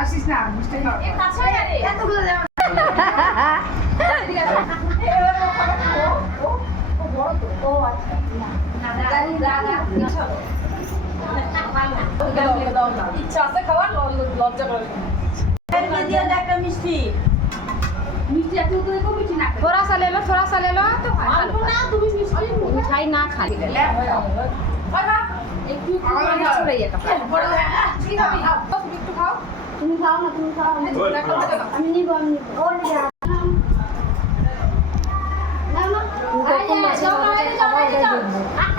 আসিস না মিষ্টি খাওয়া এতগুলো ইচ্ছা আছে খাওয়ার লজ্জা করে একটা মিষ্টি मिर्ची आती तो देखो मिर्ची ना थोड़ा सा ले लो तो खाओ ना तू भी मिठाई ना खा ले एक क्यों छोड़ रही है कपड़ा बड़ा है ठीक है आप बस बिट्टू खाओ तुम खाओ ना हम नहीं बोल और ले ना ना